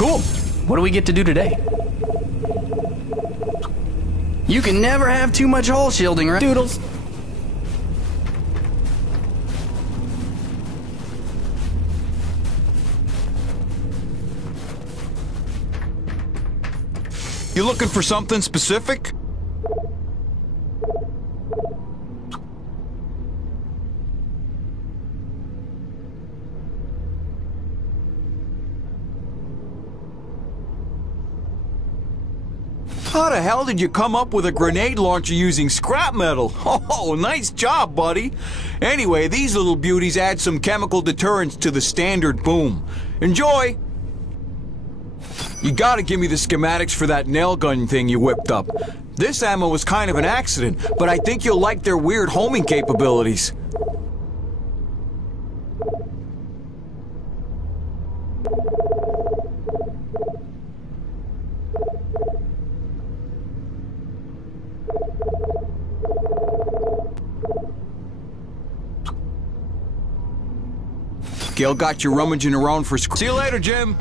Cool. What do we get to do today? You can never have too much hull shielding, right? Doodles. You looking for something specific? How the hell did you come up with a grenade launcher using scrap metal? Oh, nice job, buddy. Anyway, these little beauties add some chemical deterrents to the standard boom. Enjoy! You gotta give me the schematics for that nail gun thing you whipped up. This ammo was kind of an accident, but I think you'll like their weird homing capabilities. Gail got you rummaging around for See you later, Jim.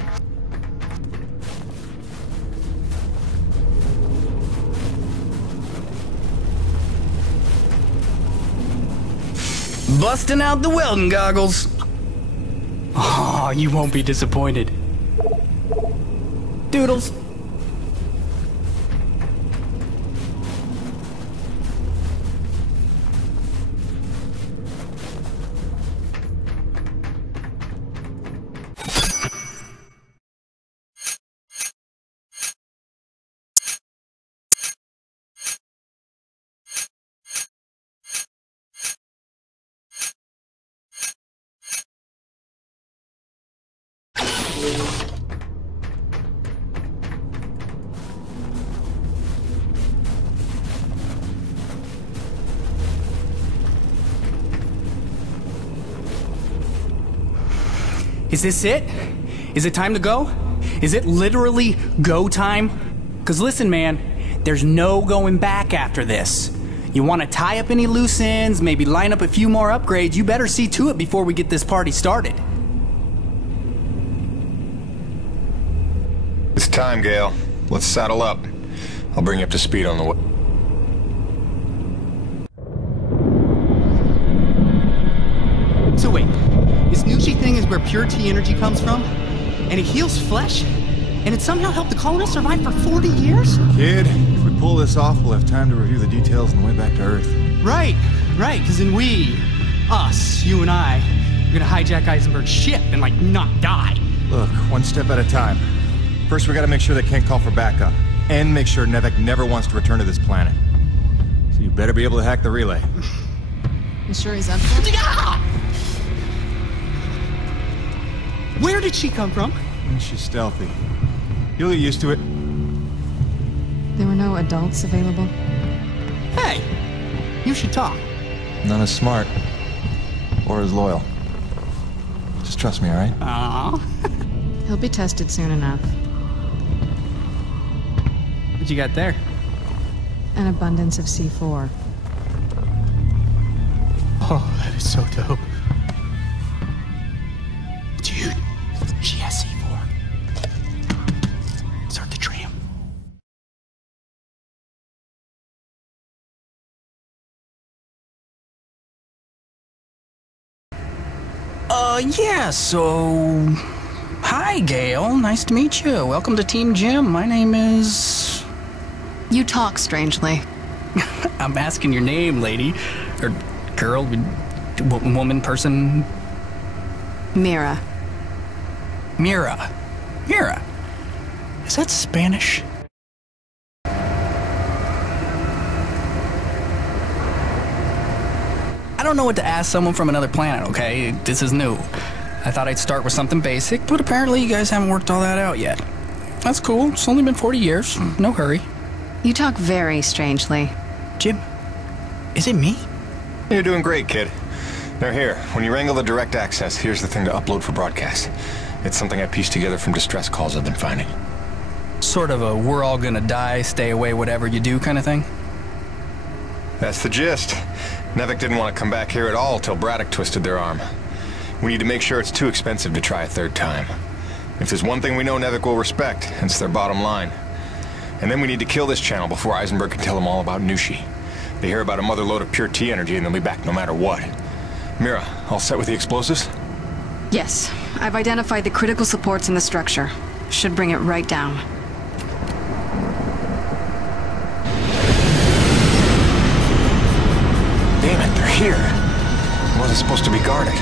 Busting out the welding goggles. Oh, you won't be disappointed. Doodles. Is this it? Is it time to go? Is it literally go time? Because listen, man, there's no going back after this. You want to tie up any loose ends, maybe line up a few more upgrades, you better see to it before we get this party started. It's time, Gale. Let's saddle up. I'll bring you up to speed on the way. So wait, this Nucci thing is where pure T energy comes from? And it heals flesh? And it somehow helped the colonists survive for 40 years? Kid, if we pull this off, we'll have time to review the details on the way back to Earth. Right, because then us, you and I, we're gonna hijack Eisenberg's ship and, like, not die. Look, one step at a time. First, we gotta make sure they can't call for backup. And make sure Nevek never wants to return to this planet. So you better be able to hack the relay. You sure he's up for it? Where did she come from? She's stealthy. You'll get used to it. There were no adults available? Hey, you should talk. None as smart. Or as loyal. Just trust me, alright? Aww. He'll be tested soon enough. What you got there? An abundance of C4. Oh, that is so dope. Dude, she has C4. Start the tram. Yeah, so... Hi, Gail. Nice to meet you. Welcome to Team Jim. My name is... You talk strangely. I'm asking your name, lady. Or girl, woman, person. Mira. Mira. Mira. Is that Spanish? I don't know what to ask someone from another planet, okay? This is new. I thought I'd start with something basic, but apparently you guys haven't worked all that out yet. That's cool. It's only been 40 years. No hurry. You talk very strangely. Jim, is it me? You're doing great, kid. Now here, when you wrangle the direct access, here's the thing to upload for broadcast. It's something I pieced together from distress calls I've been finding. Sort of a we're all gonna die, stay away, whatever you do kind of thing? That's the gist. Nevek didn't want to come back here at all till Braddock twisted their arm. We need to make sure it's too expensive to try a third time. If there's one thing we know Nevik will respect, it's their bottom line. And then we need to kill this channel before Eisenberg can tell them all about Nushi. They hear about a mother load of pure T energy and they'll be back no matter what. Mira, all set with the explosives? Yes. I've identified the critical supports in the structure. Should bring it right down. Damn it, they're here. It wasn't supposed to be guarded.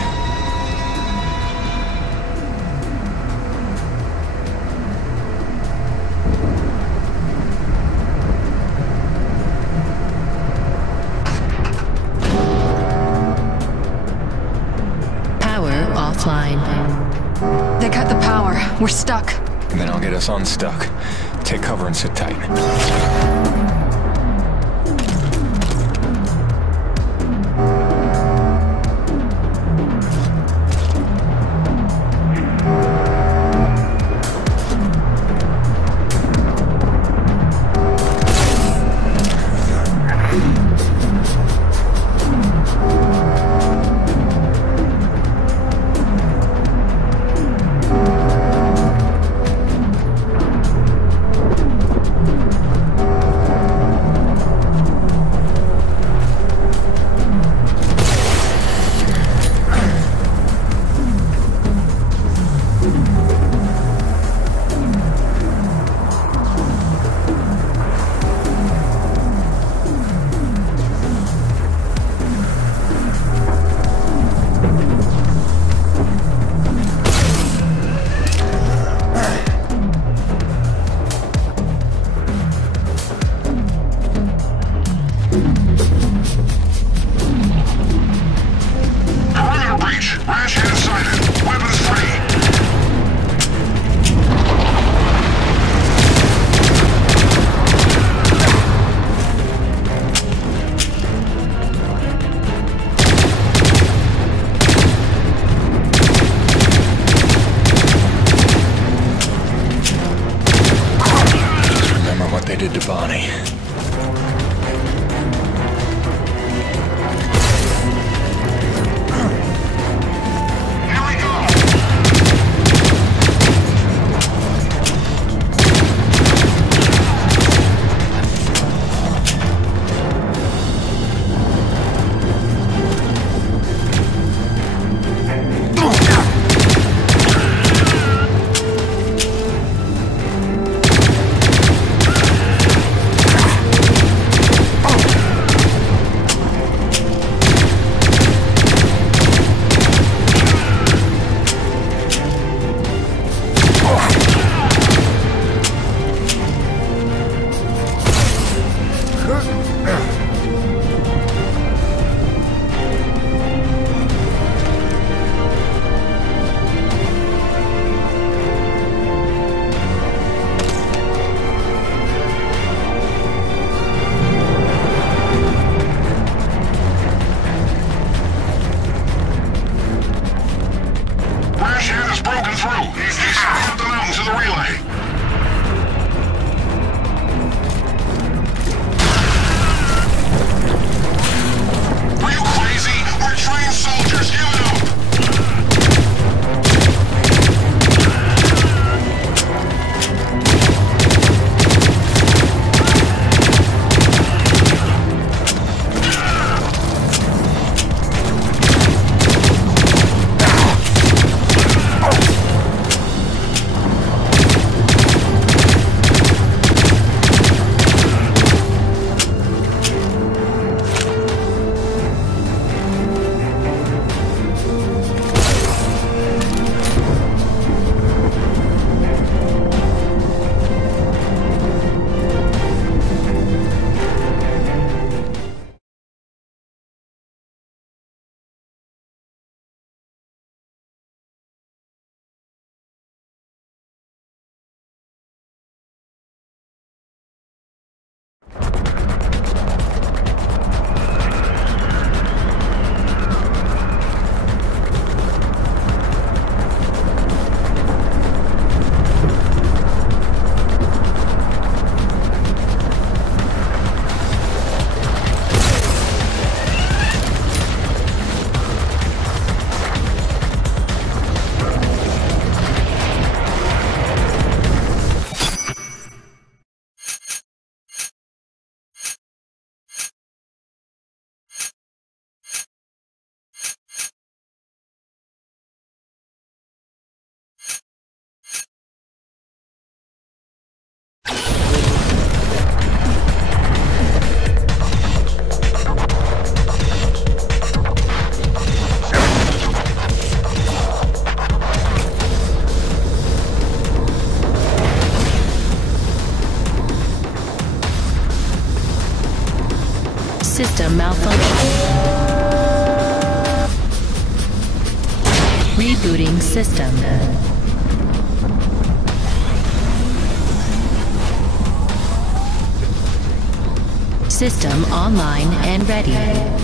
Power offline. They cut the power. We're stuck. And then I'll get us unstuck. Take cover and sit tight. System malfunction. Rebooting system. System online and ready.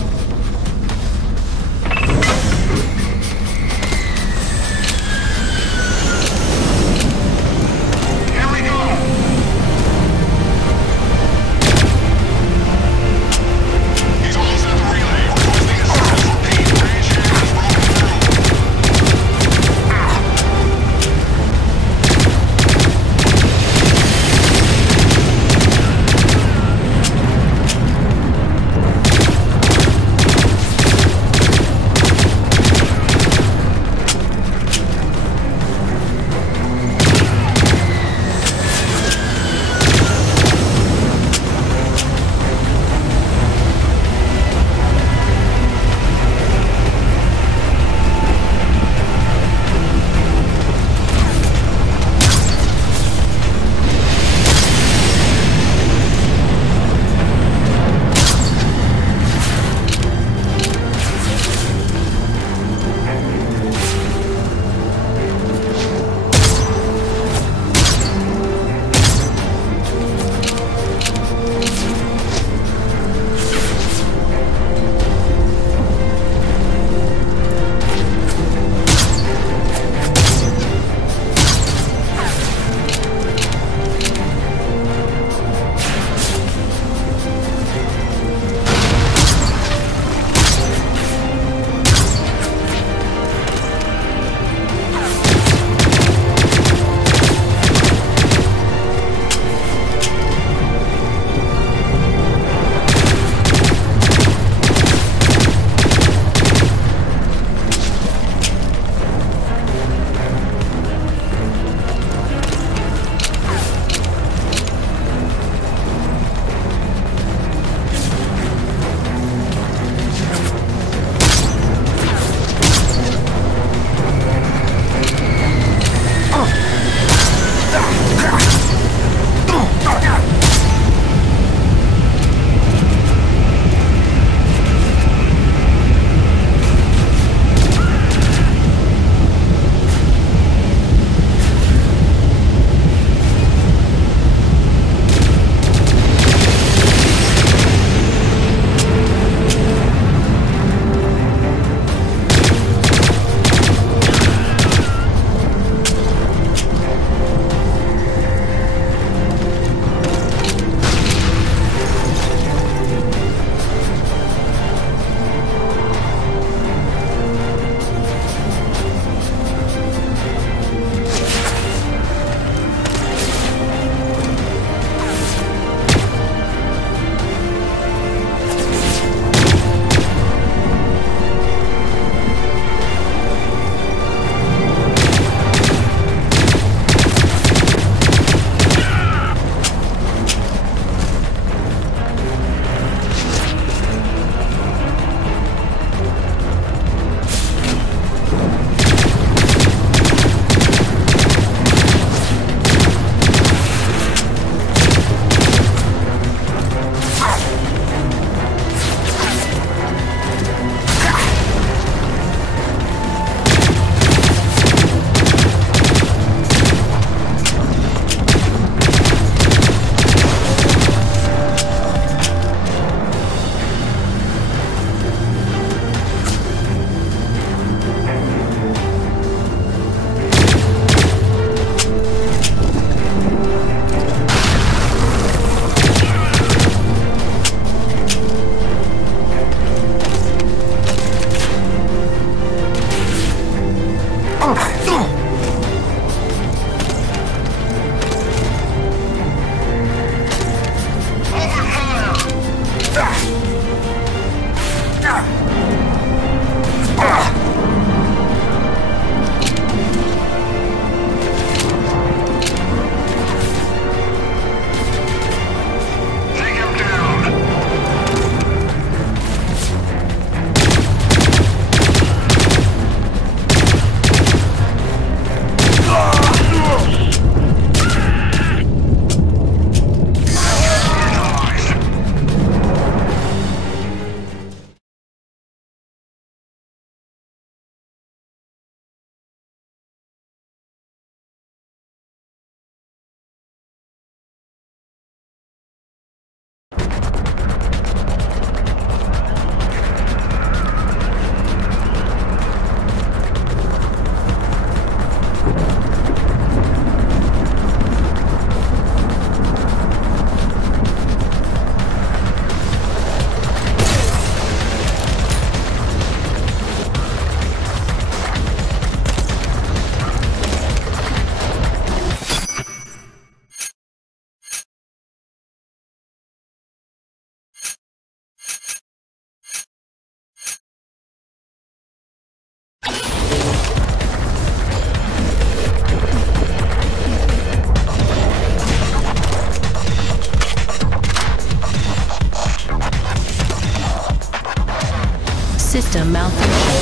Malfunction.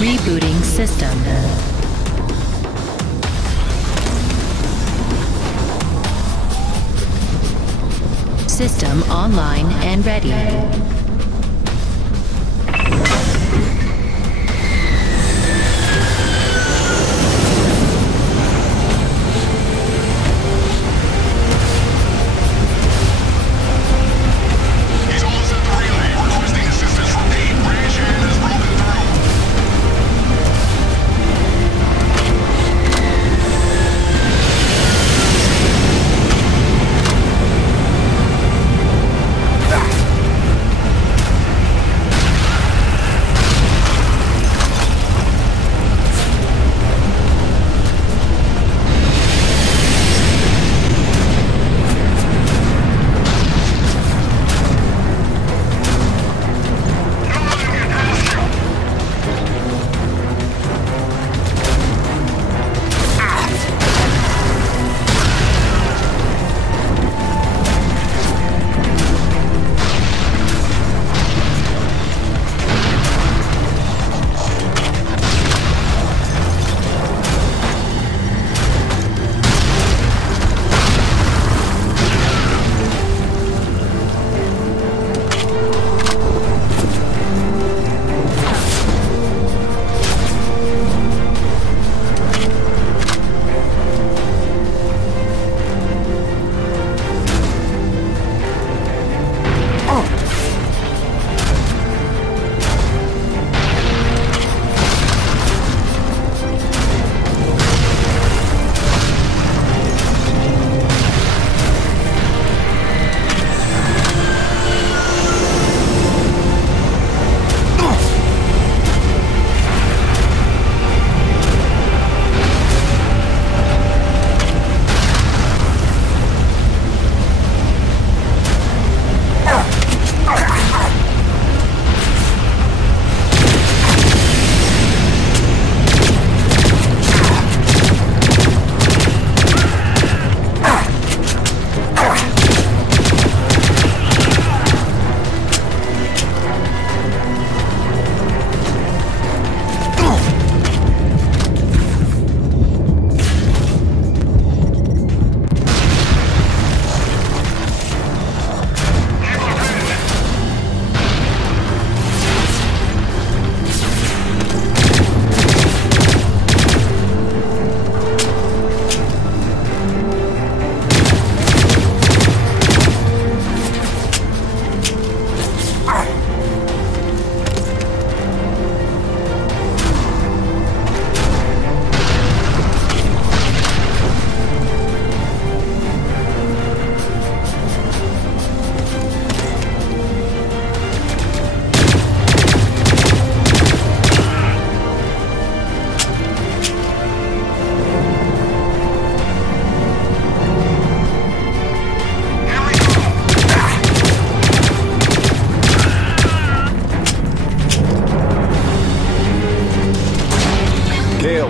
Rebooting system. System online and ready.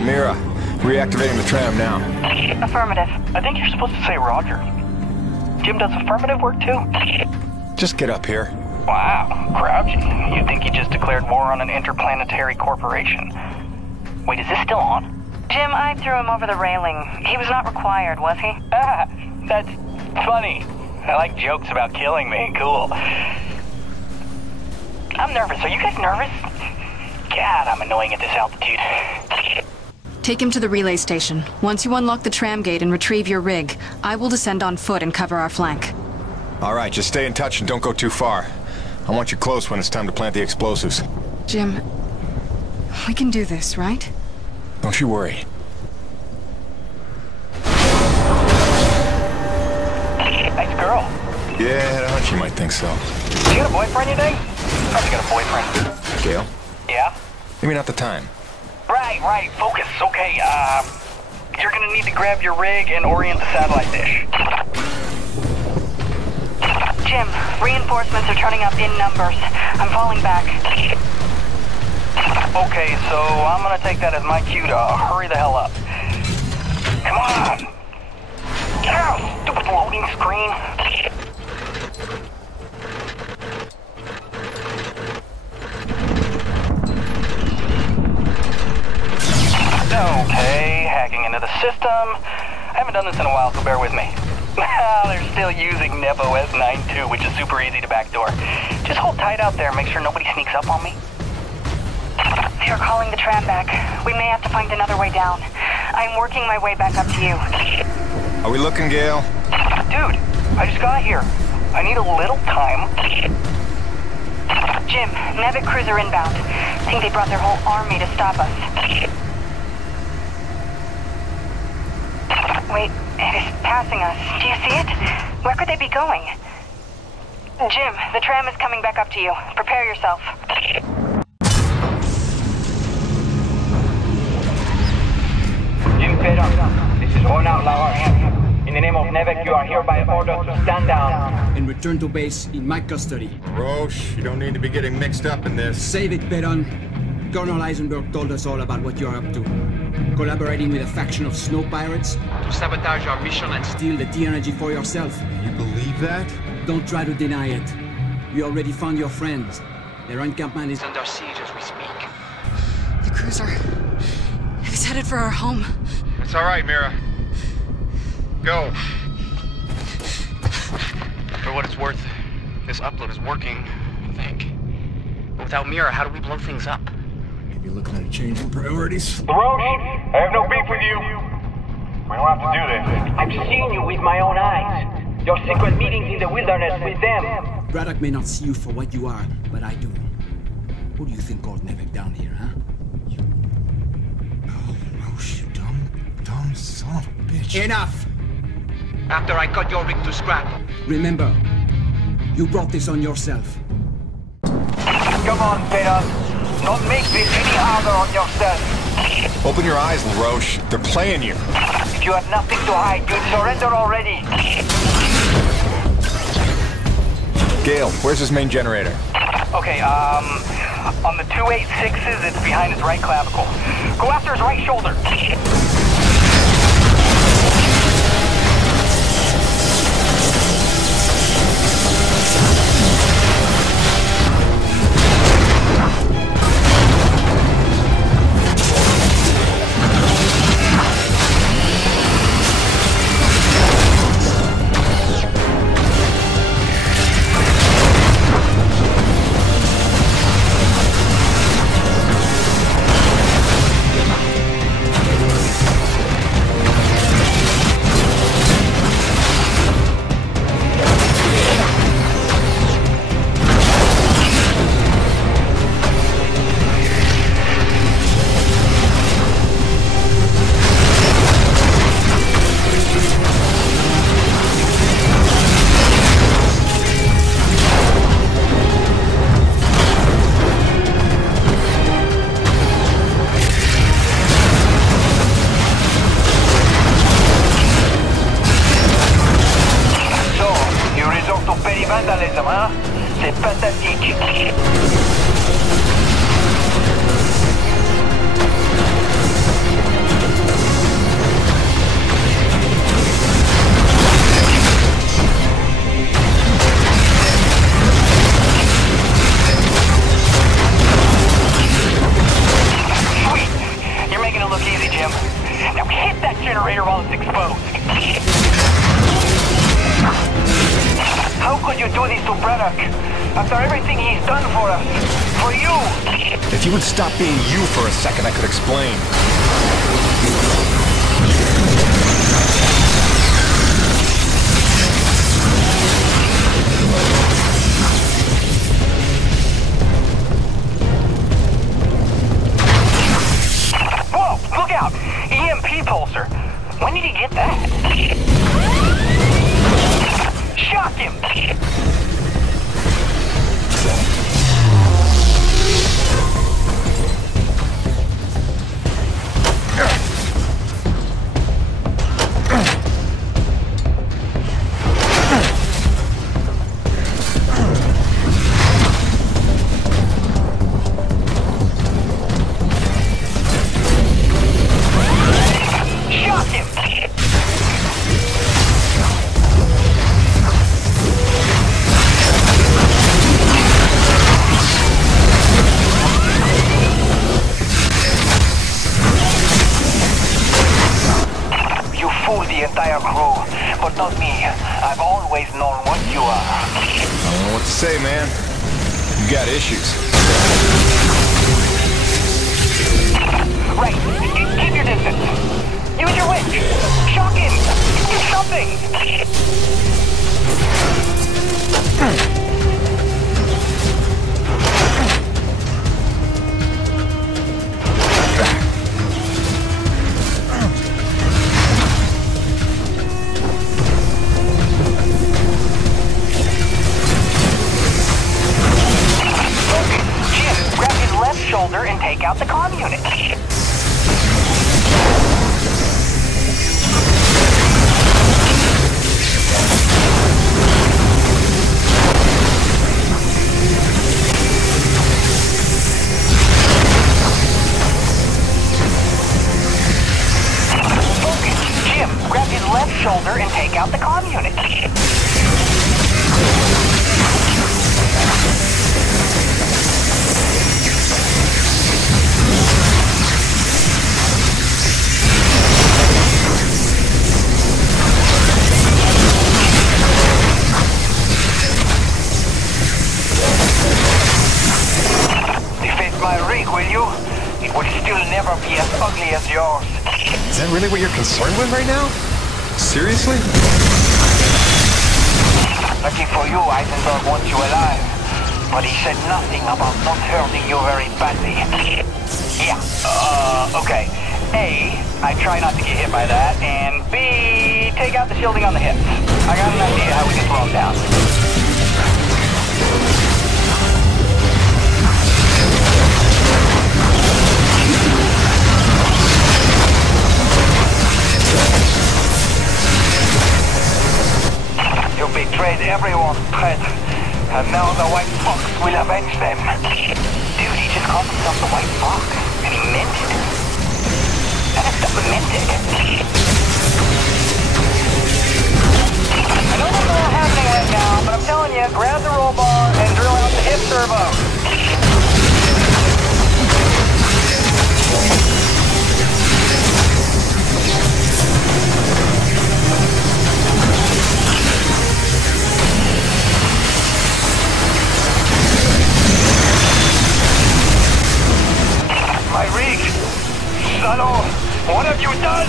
Mira, reactivating the tram now. Affirmative. I think you're supposed to say Roger. Jim does affirmative work too? Just get up here. Wow, grouchy. You'd think he just declared war on an interplanetary corporation. Wait, is this still on? Jim, I threw him over the railing. He was not required, was he? Ah, that's funny. I like jokes about killing me. Cool. I'm nervous. Are you guys nervous? God, I'm annoying at this altitude. Take him to the relay station. Once you unlock the tram gate and retrieve your rig, I will descend on foot and cover our flank. All right, just stay in touch and don't go too far. I want you close when it's time to plant the explosives. Jim, we can do this, right? Don't you worry. Nice girl. Yeah, I had a hunch you might think so. You got a boyfriend, you think? Probably got a boyfriend. Gale? Yeah? Maybe not the time. Right. Focus. Okay, you're gonna need to grab your rig and orient the satellite dish. Jim, reinforcements are turning up in numbers. I'm falling back. Okay, so I'm gonna take that as my cue to hurry the hell up. Come on! Ow, stupid loading screen! Okay, hacking into the system. I haven't done this in a while, so bear with me. They're still using NevOS 9.2, which is super easy to backdoor. Just hold tight out there and make sure nobody sneaks up on me. They're calling the tram back. We may have to find another way down. I'm working my way back up to you. Are we looking, Gale? Dude, I just got here. I need a little time. Jim, Nevik cruiser inbound. Think they brought their whole army to stop us. Wait, it is passing us. Do you see it? Where could they be going? Jim, the tram is coming back up to you. Prepare yourself. Jim Fedon, this is Ronald Lahore. In the name of Nevik, you are hereby ordered to stand down. And return to base in my custody. Roche, you don't need to be getting mixed up in this. Save it, Perron. Colonel Eisenberg told us all about what you're up to. Collaborating with a faction of snow pirates to sabotage our mission and steal the T-energy for yourself. You believe that? Don't try to deny it. We already found your friends. Their encampment is under siege as we speak. The cruiser. It's headed for our home. It's all right, Mira. Go. For what it's worth, this upload is working, I think. But without Mira, how do we blow things up? Maybe looking at a change in priorities. LaRoche, I have no beef with you. We don't have to do this. I've seen you with my own eyes. Your secret meetings in the wilderness with them. Braddock may not see you for what you are, but I do. Who do you think called Nevik down here, huh? Roche, you dumb son of a bitch. Enough! After I cut your rig to scrap. Remember, you brought this on yourself. Come on, Fedon. Don't make this any harder on yourself. Open your eyes, LaRoche. They're playing you. If you have nothing to hide, you'd surrender already. Gale, where's his main generator? Okay, on the 286s, it's behind his right clavicle. Go after his right shoulder. C'est pathétique. Sweet. You're making it look easy, Jim. Now hit that generator while it's exposed. How could you do this to Braddock? After everything he's done for us. For you! If you would stop being you for a second, I could explain. Whoa! Look out! EMP pulsar. When did he get that? Shock him! Shock him! entire crew. But not me. I've always known what you are. I don't know what to say, man. You got issues. Right. Keep your distance. Use your witch. Shock him. Do something. Jim, grab his left shoulder and take out the comm unit. Jim, grab his left shoulder and take out the comm unit. Deface my rig, will you? It will still never be as ugly as yours. Is that really what you're concerned with right now? Seriously? Lucky for you, Eisenberg wants you alive. But he said nothing about not hurting you very badly. Yeah, okay. A, I try not to get hit by that, and B, take out the shielding on the hips. I got an idea how we can slow him down. You betrayed everyone, Fred. And now the White Fox will avenge them. Dude, he just called himself the White Fox. And he meant it. That's demented. I know what's all happening right now, but I'm telling you, grab the roll bar and drill out the hip servo. My rig! Salo, what have you done?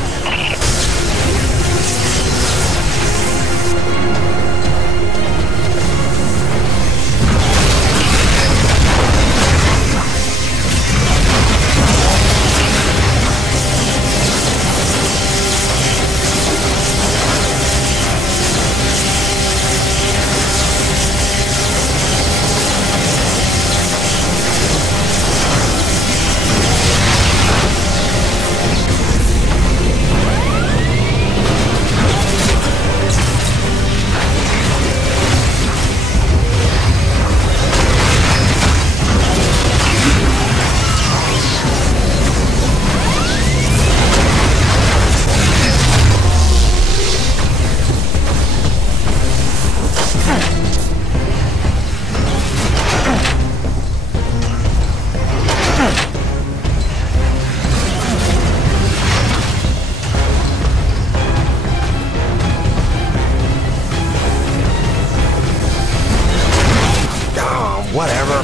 Whatever.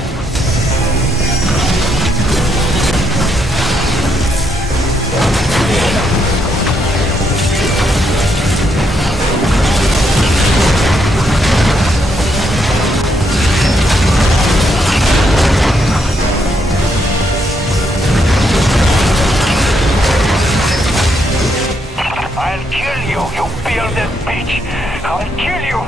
I'll kill you, you bearded bitch! I'll kill you!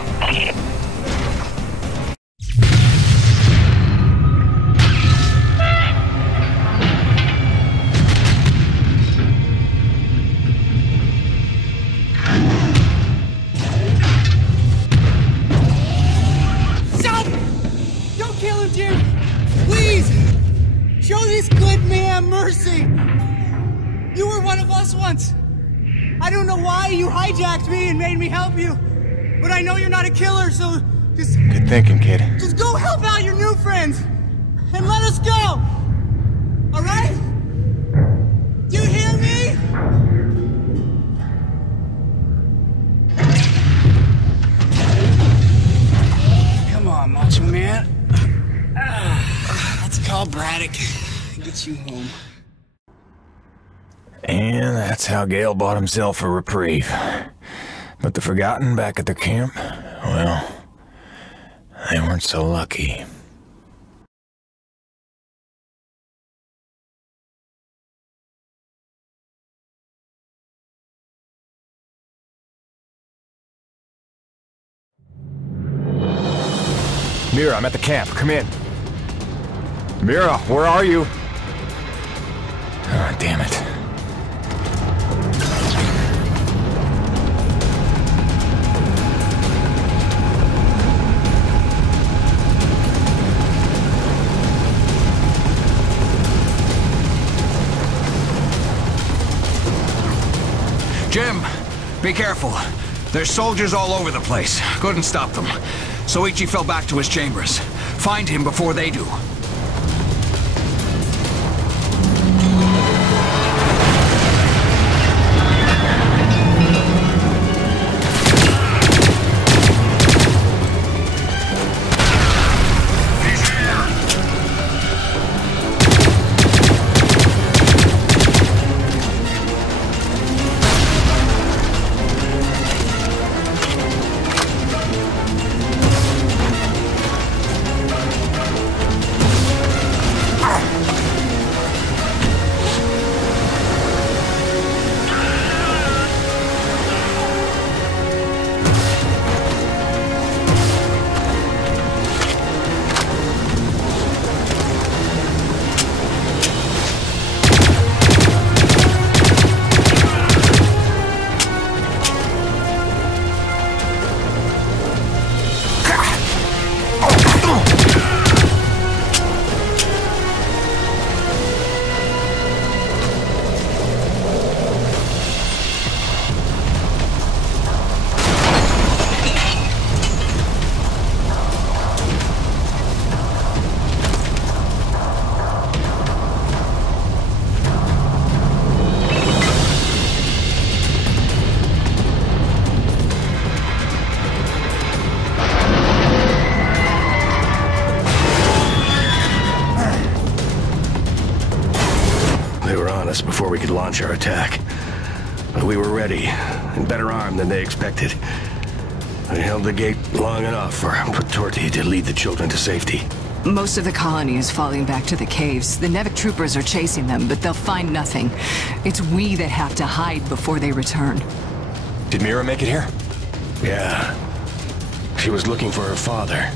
Stop! Don't kill him, Jim! Please! Show this good man mercy! You were one of us once! I don't know why you hijacked me and made me help you, but I know you're not a killer, so just... Good thinking, kid. Just go help out your new friends! And let us go! Alright? Do you hear me? get you home. And that's how Gale bought himself a reprieve. But the Forgotten back at their camp, well, they weren't so lucky. Mira, I'm at the camp. Come in. Mira, where are you? Ah, damn it. Jim, be careful. There's soldiers all over the place. Couldn't stop them. Soichi fell back to his chambers. Find him before they do. Before we could launch our attack. But we were ready, and better armed than they expected. We held the gate long enough for Patorti to lead the children to safety. Most of the colony is falling back to the caves. The Nevik troopers are chasing them, but they'll find nothing. It's we that have to hide before they return. Did Mira make it here? Yeah. She was looking for her father.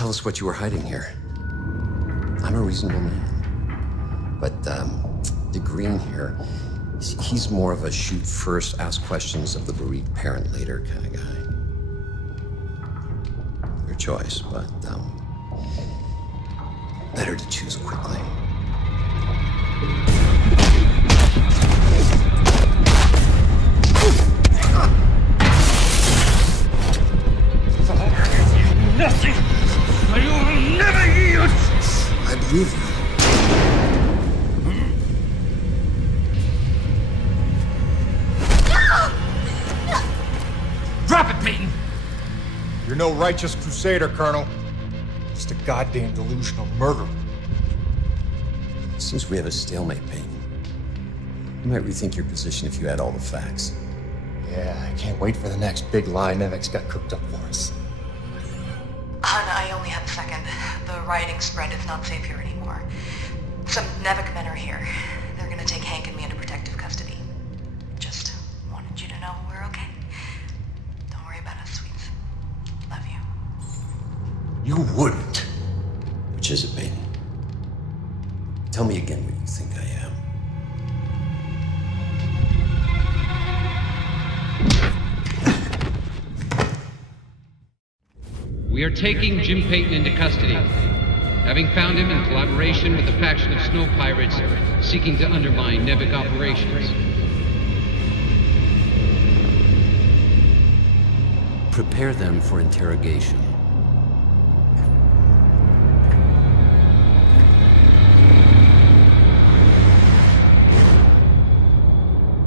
tell us what you were hiding here. I'm a reasonable man. But, the Green here, he's more of a shoot first, ask questions of the bereaved parent later kind of guy. Your choice, but, better to choose quickly. Nothing! I will never yield! I believe you. Drop it, Peyton! You're no righteous crusader, Colonel. Just a goddamn delusional murderer. Seems we have a stalemate, Peyton. You might rethink your position if you had all the facts. Yeah, I can't wait for the next big lie Nevek's got cooked up for us. Hun, I only have a second. The rioting spread is not safe here anymore. Some Nevek men are here. They're gonna take Hank and me into protective custody. Just wanted you to know we're okay. Don't worry about us, sweets. Love you. You wouldn't. Which is it, Peyton? Tell me again what you think I am. We are taking Jim Peyton into custody, having found him in collaboration with a faction of snow pirates seeking to undermine Nevek operations. Prepare them for interrogation.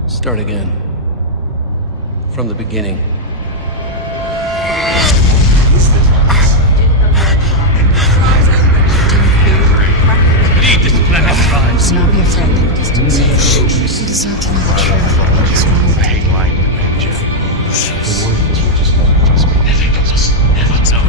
Start again. From the beginning. Lead this planet rise. Do not be afraid. You deserve to know the truth. I hate lying to man, Jim. The worthless will just not trust me. Never know.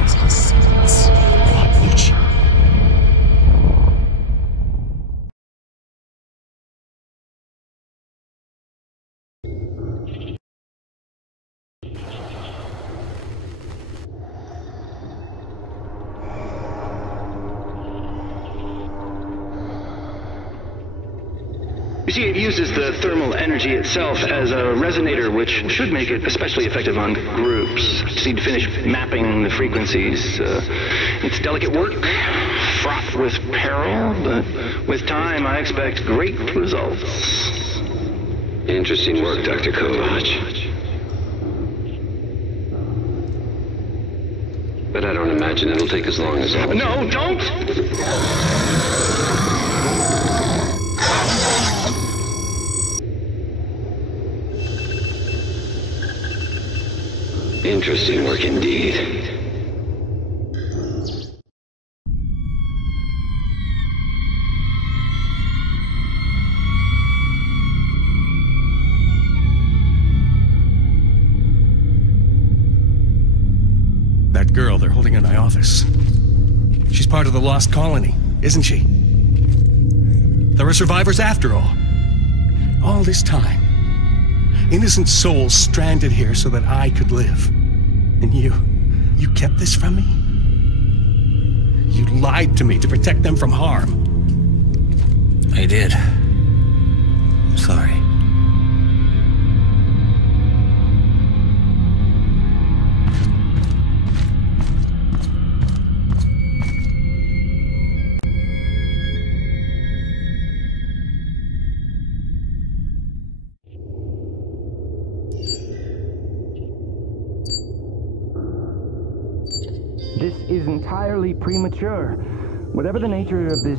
You see, it uses the thermal energy itself as a resonator, which should make it especially effective on groups. Just need to finish mapping the frequencies. It's delicate work, fraught with peril, but with time I expect great results. Interesting work, Dr. Kovac. But I don't imagine it'll take as long as... No, don't! Interesting work indeed. That girl they're holding in my office. She's part of the Lost Colony, isn't she? There are survivors after all. All this time. Innocent souls stranded here so that I could live. And you kept this from me? You lied to me to protect them from harm. I did. I'm sorry. This is entirely premature. Whatever the nature of this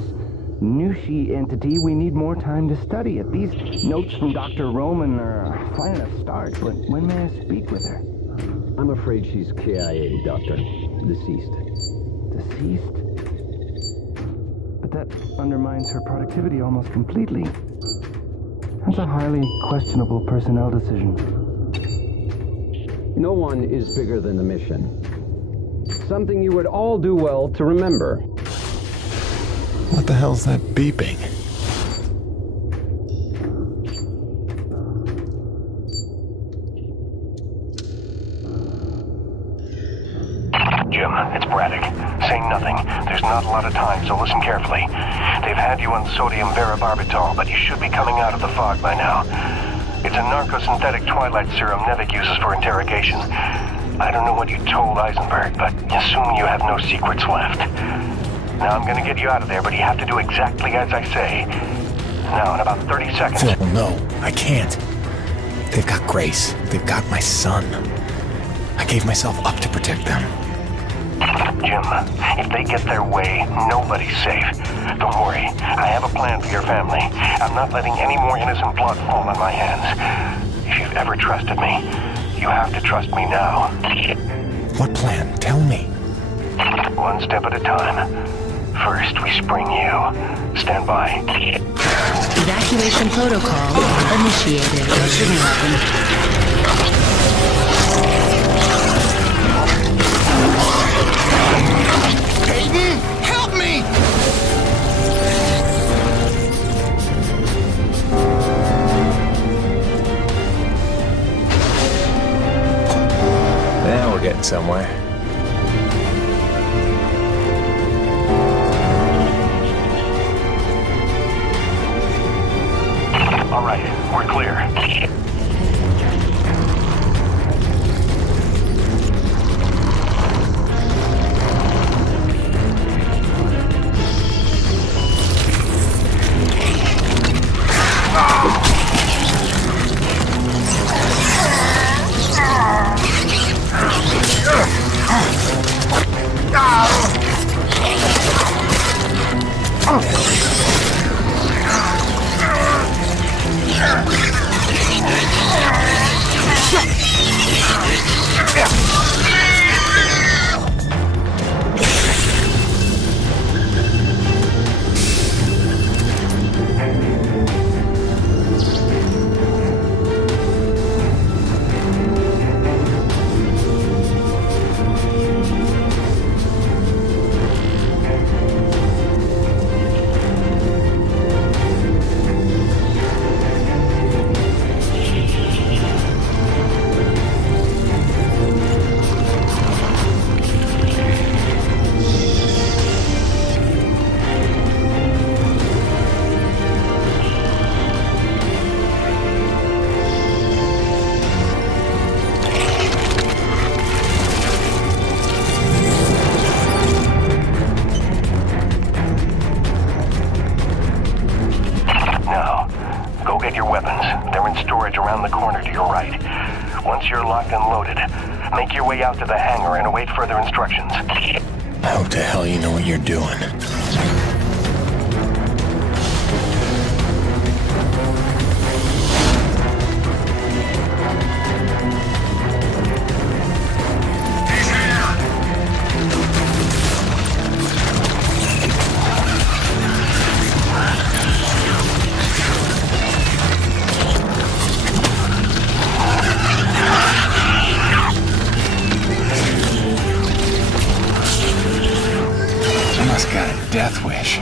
Nushi entity, we need more time to study it. These notes from Dr. Roman are fine enough start, but when may I speak with her? I'm afraid she's KIA, Doctor. Deceased. Deceased? But that undermines her productivity almost completely. That's a highly questionable personnel decision. No one is bigger than the mission. Something you would all do well to remember. What the hell's that beeping? Jim, it's Braddock. Say nothing. There's not a lot of time, so listen carefully. They've had you on sodium varibarbital, but you should be coming out of the fog by now. It's a narcosynthetic twilight serum Nevik uses for interrogation. I don't know what you told Eisenberg, but assume you have no secrets left. Now I'm gonna get you out of there, but you have to do exactly as I say. Now, in about 30 seconds... Phil, no, I can't. They've got Grace. They've got my son. I gave myself up to protect them. Jim, if they get their way, nobody's safe. Don't worry, I have a plan for your family. I'm not letting any more innocent blood fall on my hands. If you've ever trusted me, you have to trust me now. What plan? Tell me. One step at a time. First, we spring you. Stand by. Evacuation protocol initiated. That shouldn't happen. Aiden, help me! Now we're getting somewhere. All right, we're clear. Out to the hangar and await further instructions. I hope to hell you know what you're doing. Got a death wish.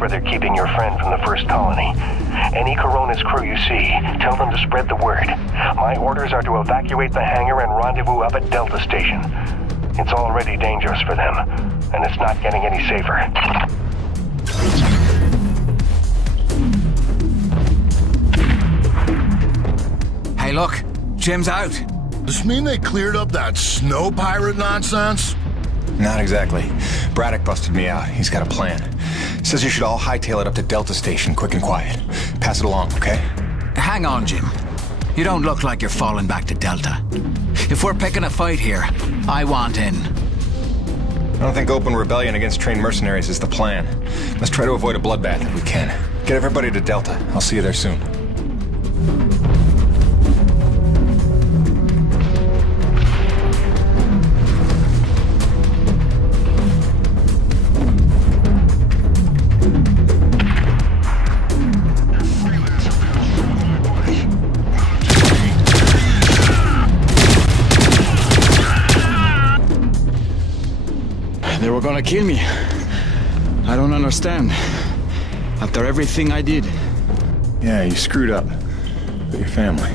where they're keeping your friend from the first colony. Any Coronas crew you see, tell them to spread the word. My orders are to evacuate the hangar and rendezvous up at Delta Station. It's already dangerous for them, and it's not getting any safer. Hey, look. Jim's out. Does this mean they cleared up that snow pirate nonsense? Not exactly. Braddock busted me out. He's got a plan. Says you should all hightail it up to Delta Station, quick and quiet. Pass it along, okay? Hang on, Jim. You don't look like you're falling back to Delta. If we're picking a fight here, I want in. I don't think open rebellion against trained mercenaries is the plan. Let's try to avoid a bloodbath if we can. Get everybody to Delta. I'll see you there soon. They were gonna kill me. I don't understand. After everything I did. Yeah, you screwed up. But your family.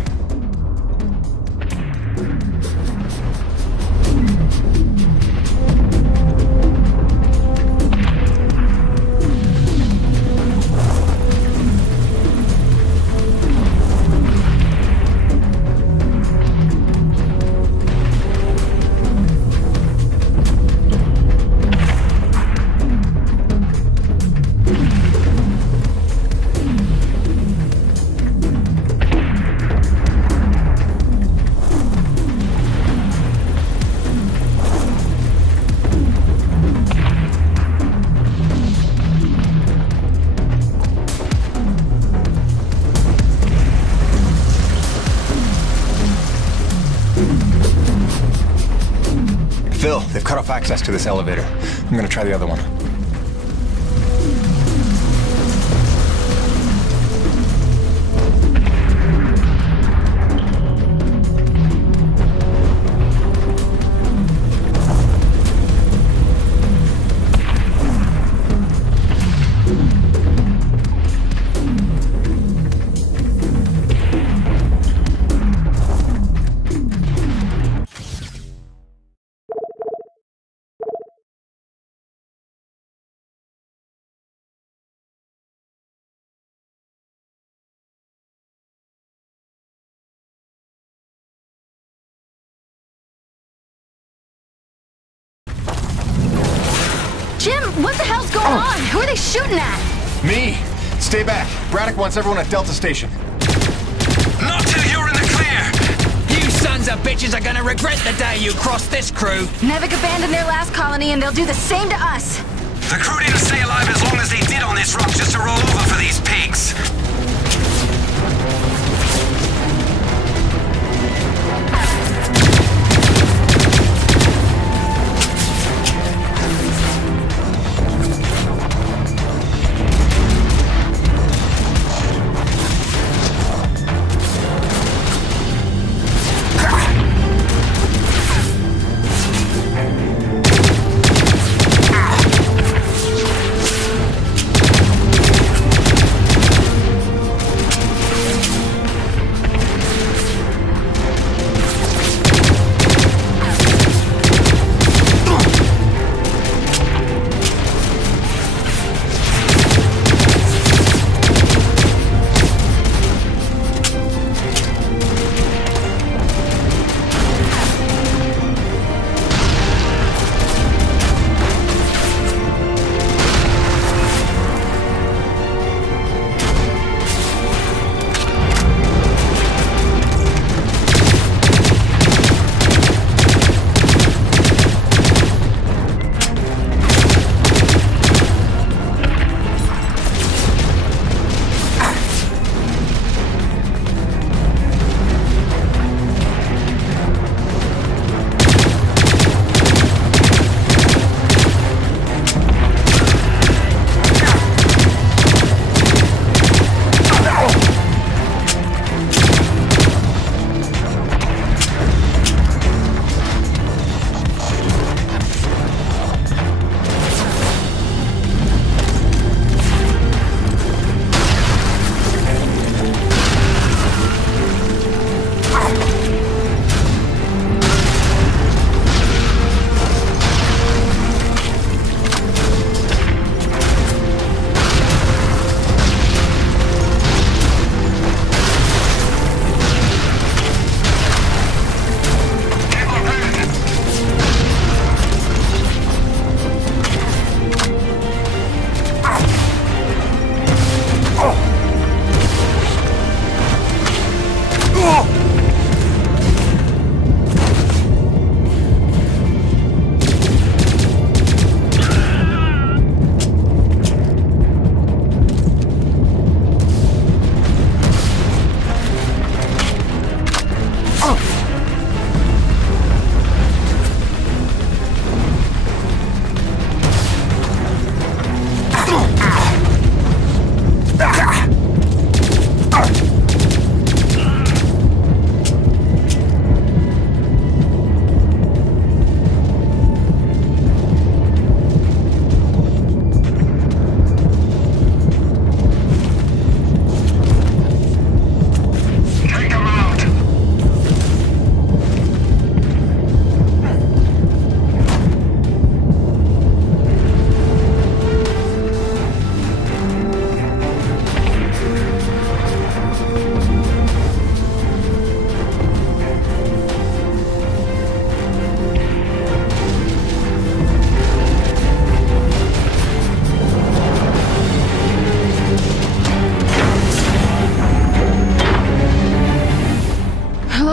Phil, they've cut off access to this elevator. I'm gonna try the other one. Jim, what the hell's going on? Who are they shooting at? Me! Stay back. Braddock wants everyone at Delta Station. Not till you're in the clear! You sons of bitches are gonna regret the day you crossed this crew! Nevik abandoned their last colony and they'll do the same to us. The crew didn't stay alive as long as they did on this rock just to roll over for these pigs!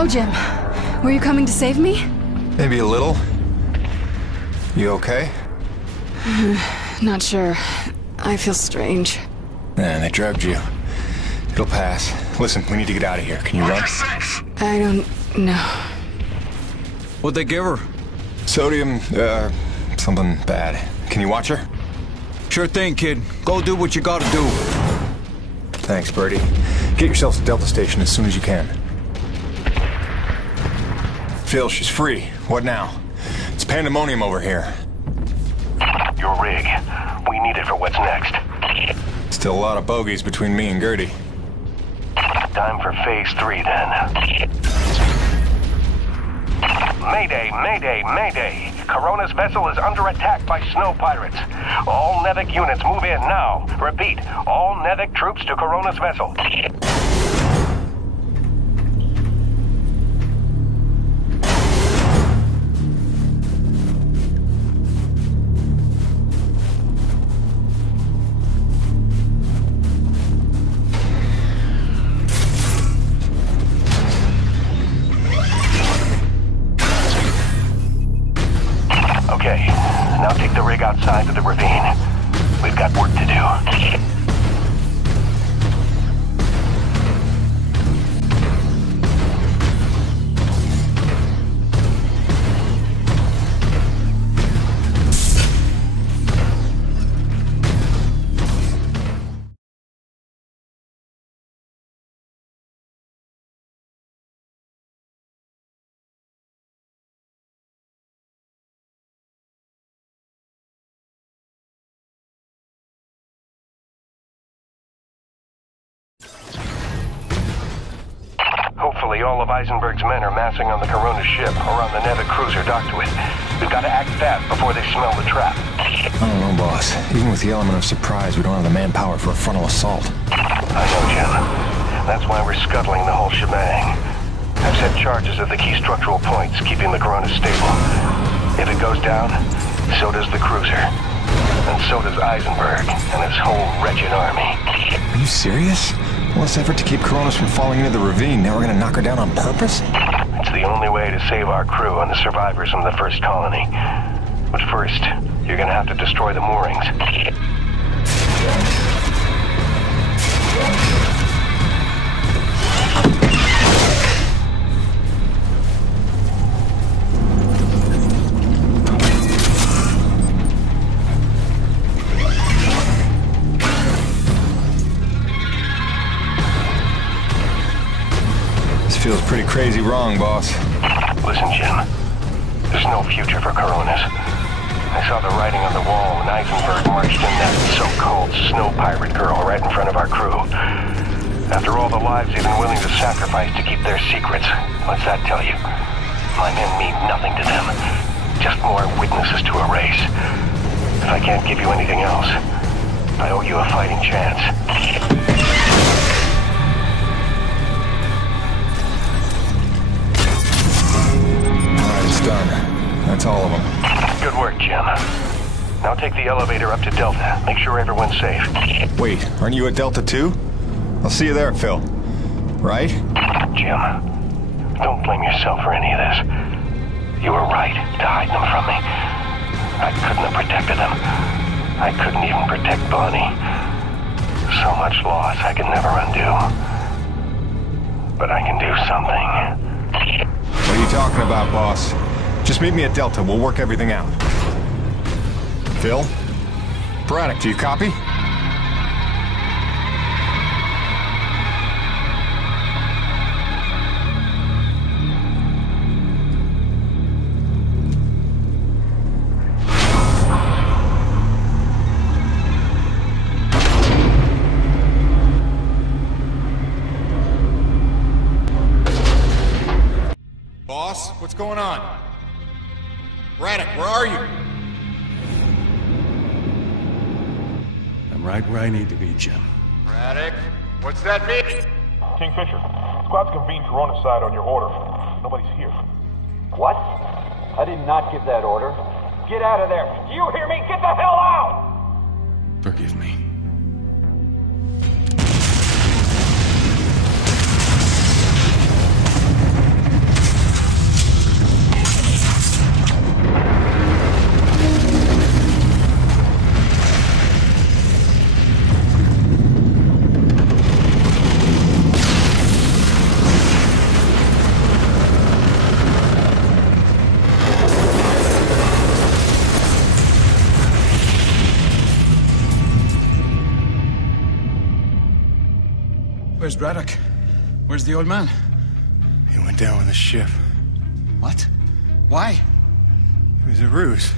Hello, Jim. Were you coming to save me? Maybe a little. You okay? Not sure. I feel strange. Man, they drugged you. It'll pass. Listen, we need to get out of here. Can you run? I don't know. What'd they give her? Sodium, something bad. Can you watch her? Sure thing, kid. Go do what you gotta do. Thanks, Birdie. Get yourself to Delta Station as soon as you can. Phil, she's free. What now? It's pandemonium over here. Your rig. We need it for what's next. Still a lot of bogeys between me and Gertie. Time for Phase 3, then. Mayday, mayday, mayday. Corona's vessel is under attack by snow pirates. All Nevik units move in now. Repeat, all Nevik troops to Corona's vessel. Okay, now take the rig outside of the ravine. We've got work to do. Hopefully all of Eisenberg's men are massing on the Corona ship or on the Nevik cruiser docked to it. We've got to act fast before they smell the trap. I don't know, boss. Even with the element of surprise, we don't have the manpower for a frontal assault. I know, Jim. That's why we're scuttling the whole shebang. I've set charges at the key structural points, keeping the Corona stable. If it goes down, so does the cruiser. And so does Eisenberg and his whole wretched army. Are you serious? All this effort to keep Coronas from falling into the ravine, now we're gonna knock her down on purpose? It's the only way to save our crew and the survivors from the first colony. But first, you're gonna have to destroy the moorings. Feels pretty crazy wrong, boss. Listen, Jim. There's no future for Coronas. I saw the writing on the wall when Eisenberg marched in that so-called snow pirate girl right in front of our crew. After all the lives they've been willing to sacrifice to keep their secrets, what's that tell you? My men mean nothing to them. Just more witnesses to erase. If I can't give you anything else, I owe you a fighting chance. Done. That's all of them. Good work, Jim. Now take the elevator up to Delta. Make sure everyone's safe. Wait, aren't you at Delta too? I'll see you there, Phil. Right? Jim, don't blame yourself for any of this. You were right to hide them from me. I couldn't have protected them. I couldn't even protect Bonnie. So much loss I can never undo. But I can do something. What are you talking about, boss? Just meet me at Delta. We'll work everything out. Phil? Braddock, do you copy? Boss, what's going on? Braddock, where are you? I'm right where I need to be, Jim. Braddock, what's that mean? Kingfisher, squad's convened Corona side on your order. Nobody's here. What? I did not give that order. Get out of there. Do you hear me? Get the hell out! Forgive me. Where's Braddock? Where's the old man? He went down with the ship. What? Why? It was a ruse.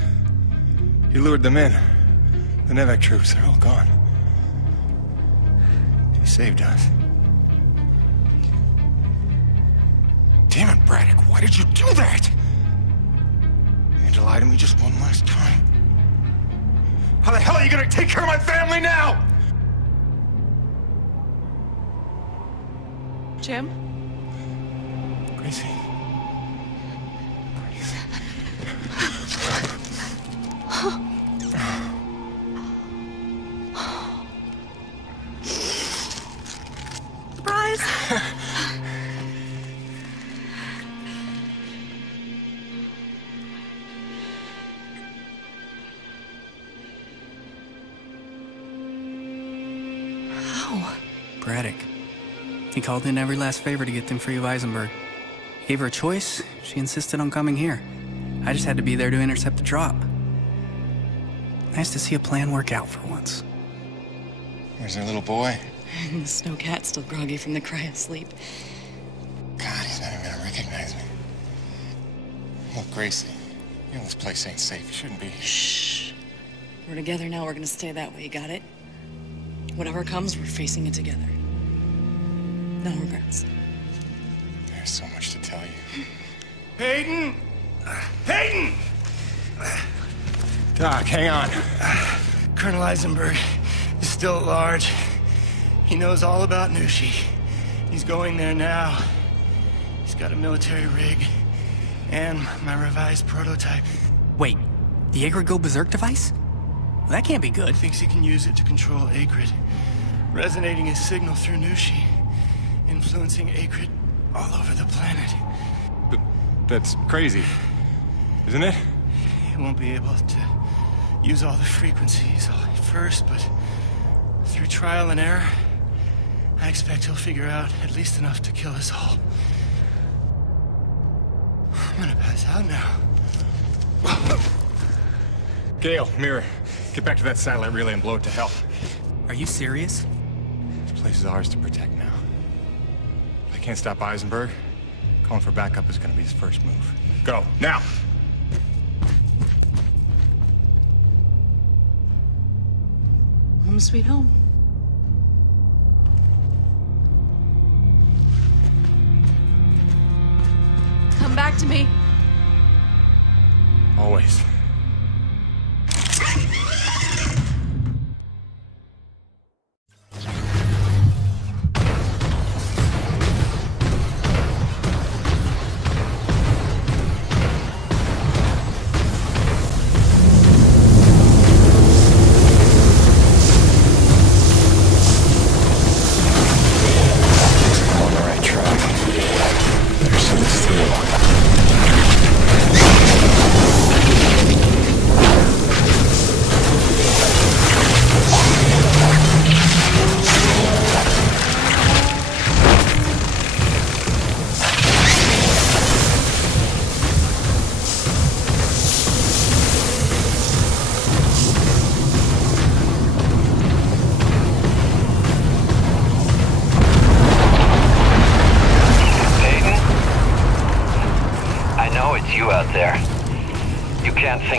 He lured them in. The Nevek troops, they're all gone. He saved us. Damn it, Braddock, why did you do that? You had to lie to me just one last time. How the hell are you gonna take care of my family now? Jim? Gracie. Surprise! How? Braddock. He called in every last favor to get them free of Eisenberg. Gave her a choice. She insisted on coming here. I just had to be there to intercept the drop. Nice to see a plan work out for once. Where's their little boy? The snowcat's still groggy from the cryo sleep. God, he's not even gonna recognize me. Look, Gracie, you know this place ain't safe. You shouldn't be here. Shh. We're together now. We're gonna stay that way. You got it? Whatever comes, we're facing it together. No regrets. There's so much to tell you. Hayden! Hayden! Doc, hang on. Colonel Eisenberg is still at large. He knows all about Nushi. He's going there now. He's got a military rig and my revised prototype. Wait, the Agrid Go Berserk device? Well, that can't be good. Thinks he can use it to control Agrid, resonating his signal through Nushi, influencing Agrid all over the planet. But that's crazy, isn't it? He won't be able to use all the frequencies at first, but through trial and error, I expect he'll figure out at least enough to kill us all. I'm gonna pass out now. Gale, Mirror, get back to that satellite relay and blow it to hell. Are you serious? This place is ours to protect now. If I can't stop Eisenberg, calling for backup is gonna be his first move. Go, now! Home sweet home. Come back to me. Always.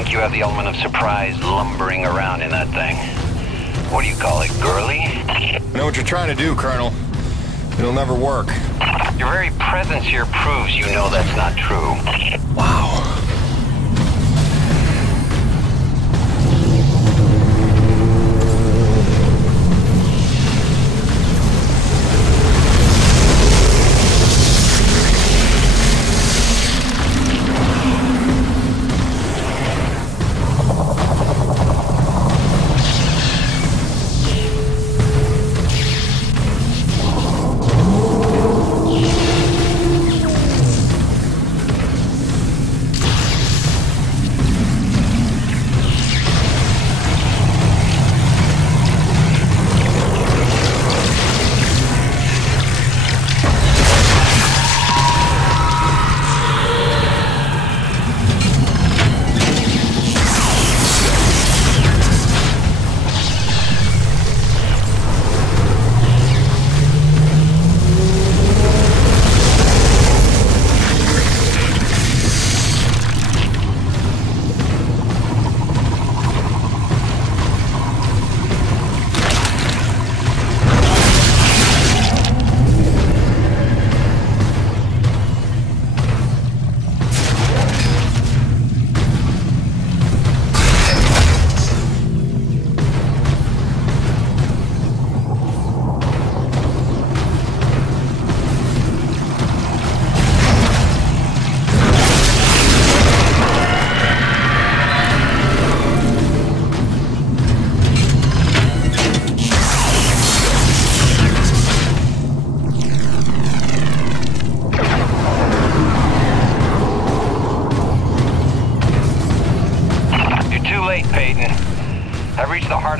You have the element of surprise lumbering around in that thing. What do you call it, girly? I know what you're trying to do, Colonel. It'll never work. Your very presence here proves you know that's not true. Wow.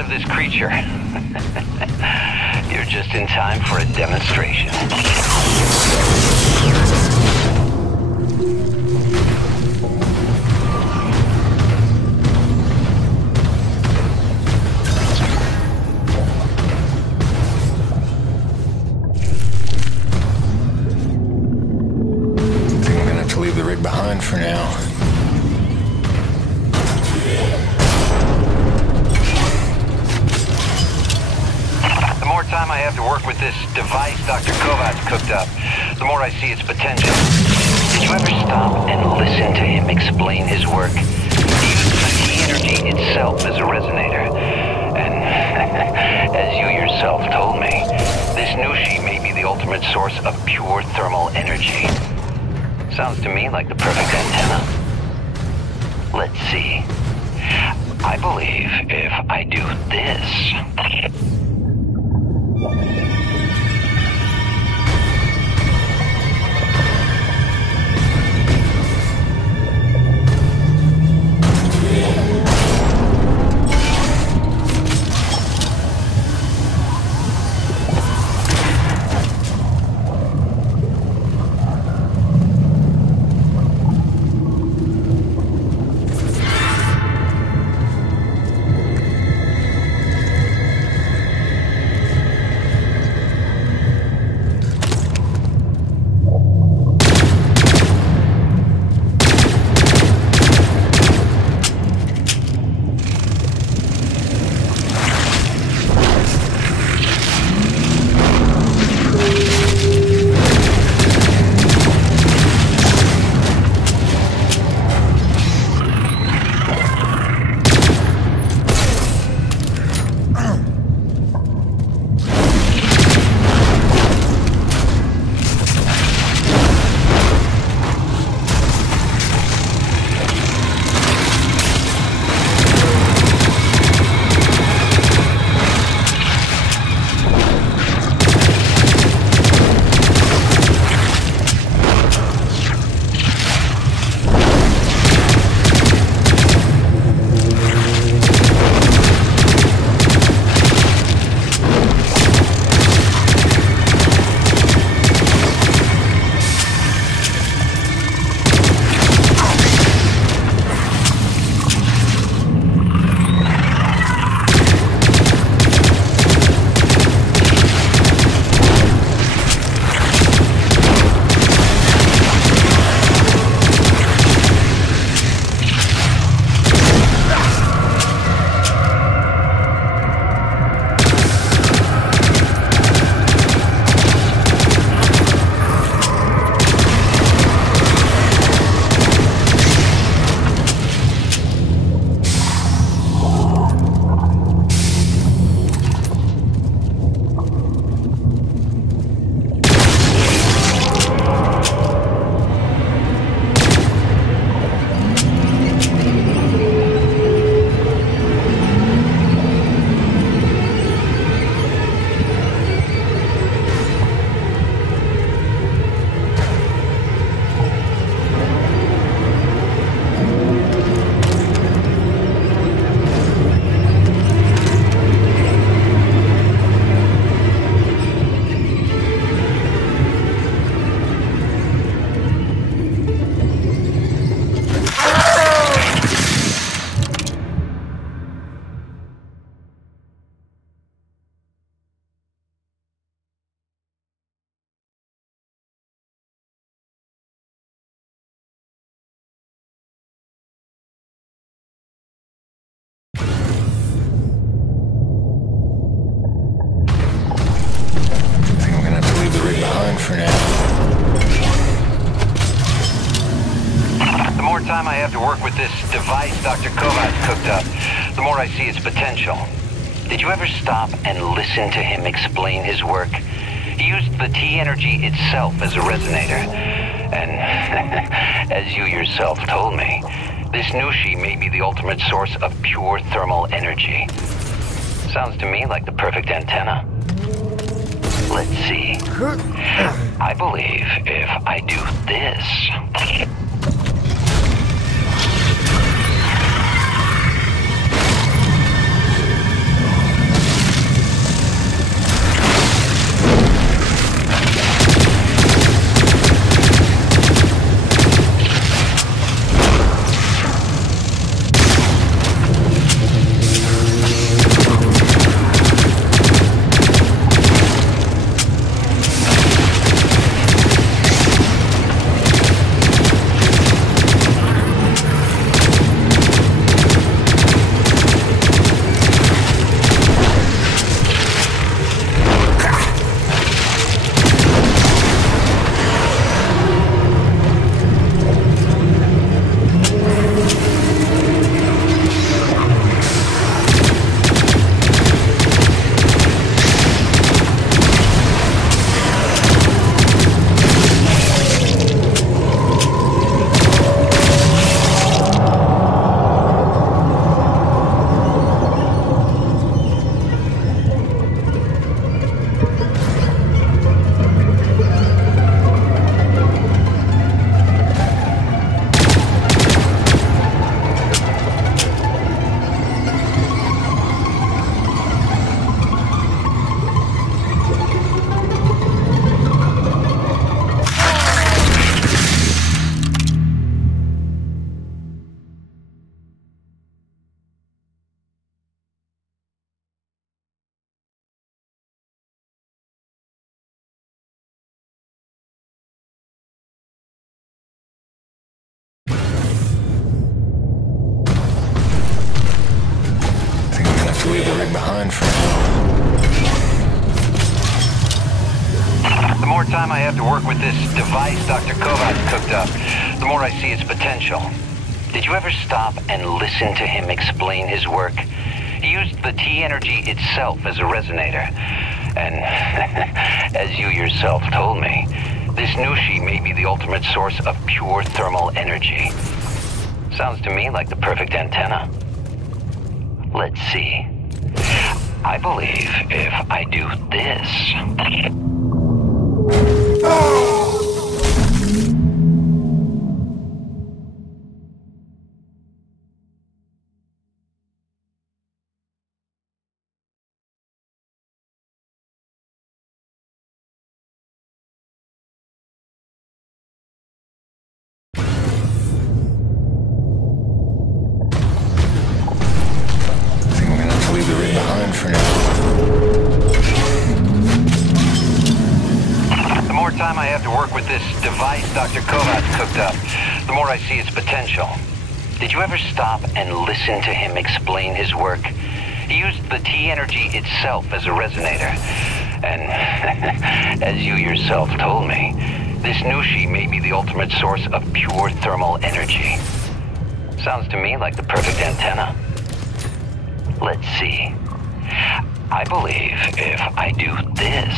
of this creature. You're just in time for a demonstration. I'm gonna have to leave the rig behind for now. The more time I have to work with this device Dr. Kovacs cooked up, the more I see its potential. Did you ever stop and listen to him explain his work? He used the T-energy itself as a resonator. And as you yourself told me, this Nushi may be the ultimate source of pure thermal energy. Sounds to me like the perfect antenna. Let's see. I believe if I do this... for now. The more time I have to work with this device Dr. Kovacs cooked up, the more I see its potential. Did you ever stop and listen to him explain his work? He used the T-energy itself as a resonator. And as you yourself told me, this Nushi may be the ultimate source of pure thermal energy. Sounds to me like the perfect antenna. Let's see. I believe if I do this... device Dr. Kovacs cooked up, the more I see its potential. Did you ever stop and listen to him explain his work? He used the T-energy itself as a resonator. And as you yourself told me, this Nushi may be the ultimate source of pure thermal energy. Sounds to me like the perfect antenna. Let's see. I believe if I do this... time I have to work with this device Dr. Kovacs cooked up, the more I see its potential. Did you ever stop and listen to him explain his work? He used the T-energy itself as a resonator. And as you yourself told me, this Nushi may be the ultimate source of pure thermal energy. Sounds to me like the perfect antenna. Let's see. I believe if I do this...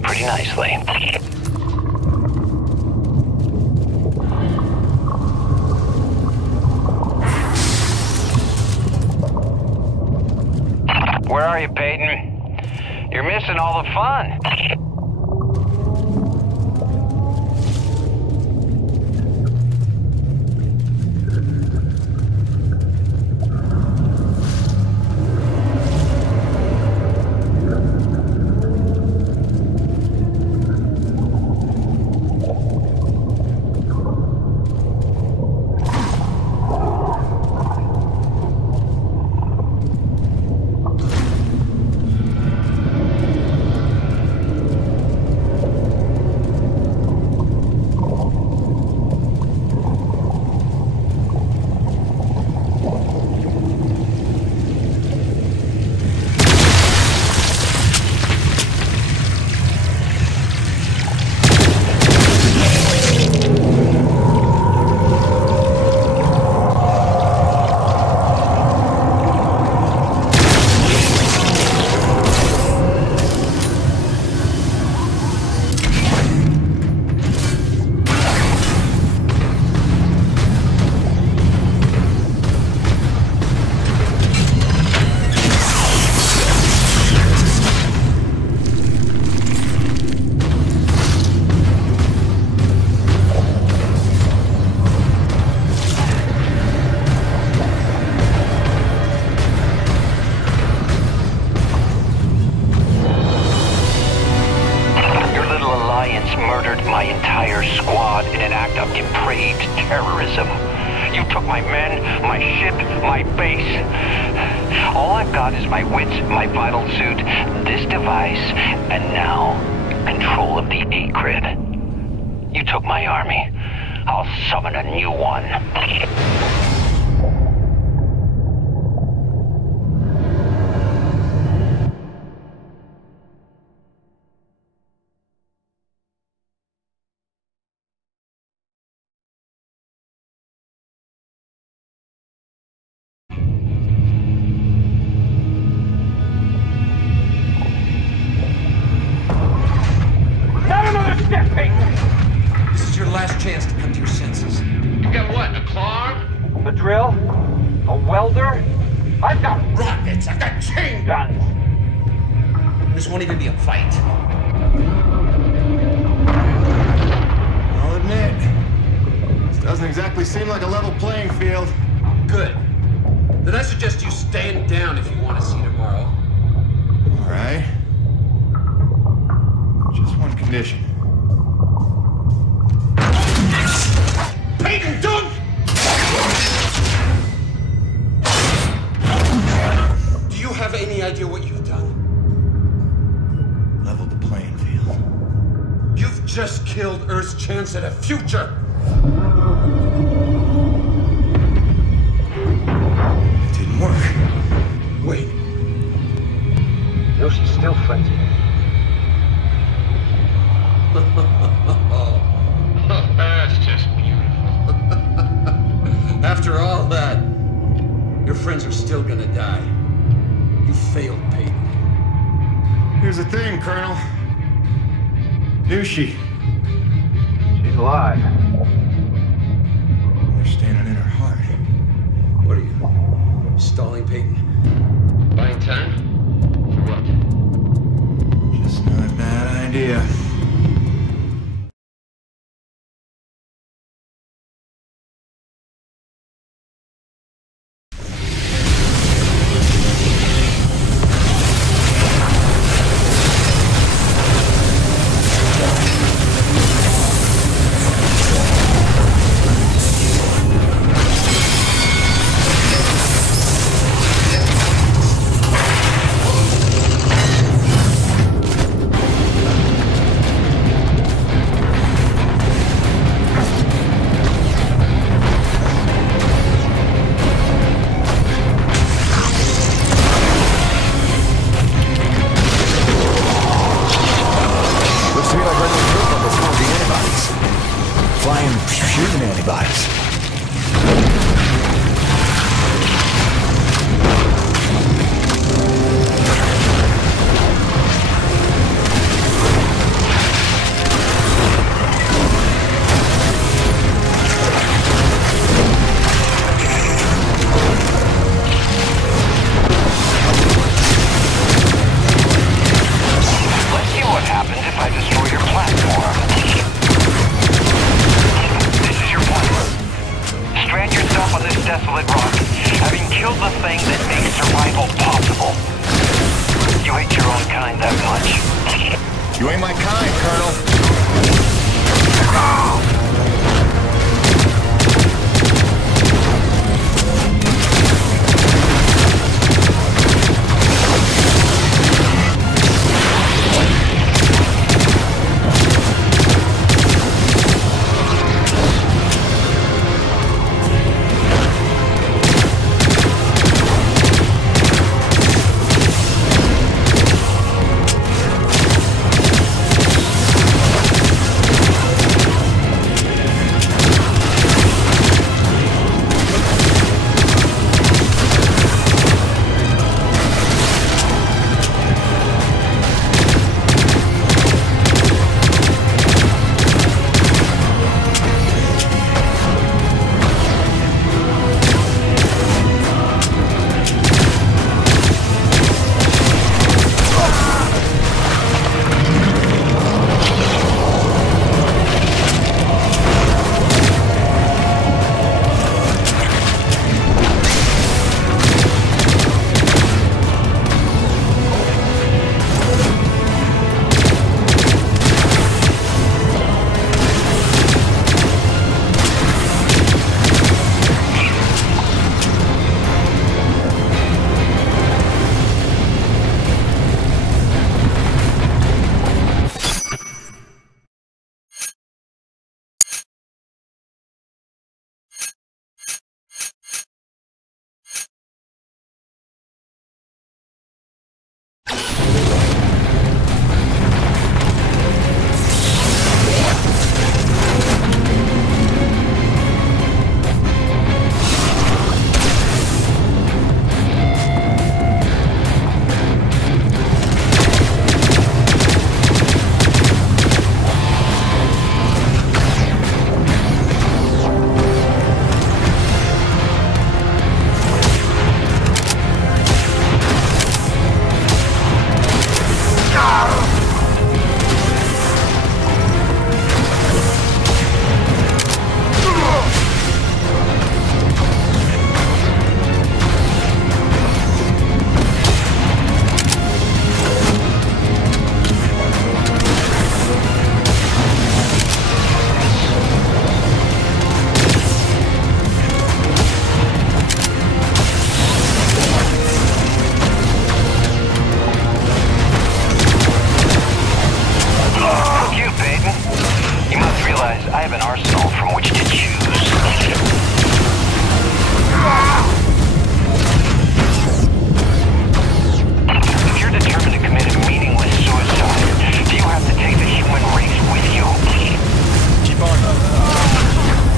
Pretty nicely. Where are you, Peyton? You're missing all the fun. depraved terrorism. You took my men, my ship, my base. All I've got is my wits, my vital suit, this device, and now, control of the Akrid. You took my army. I'll summon a new one. This is your last chance to come to your senses. You got what, a claw? A drill? A welder? I've got rockets, I've got chain guns! This won't even be a fight. I'll admit, this doesn't exactly seem like a level playing field. Good. Then I suggest you stand down if you want to see tomorrow. All right. Just one condition. Peyton, don't! Do you have any idea what you've done? Leveled the playing field. You've just killed Earth's chance at a future! It didn't work. Wait. No, she's still frenzied. That's just beautiful. After all that, your friends are still gonna die. You failed, Peyton. Here's the thing, Colonel. Nushi. She's alive. We're standing in her heart. What are you, stalling, Peyton? Buying time? For what? Just not a bad idea. You ain't my kind, Colonel. guys, I have an arsenal from which to choose. If you're determined to commit a meaningless suicide, do you have to take the human race with you? Keep on.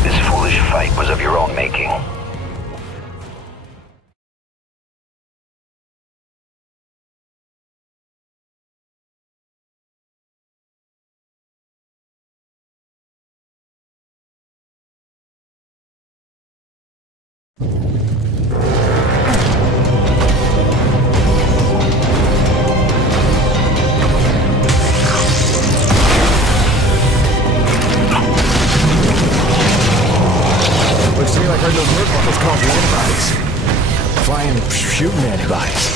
This foolish fight was of your own making. Looks to me like our new work one was called the antibodies. Flying, shooting antibodies.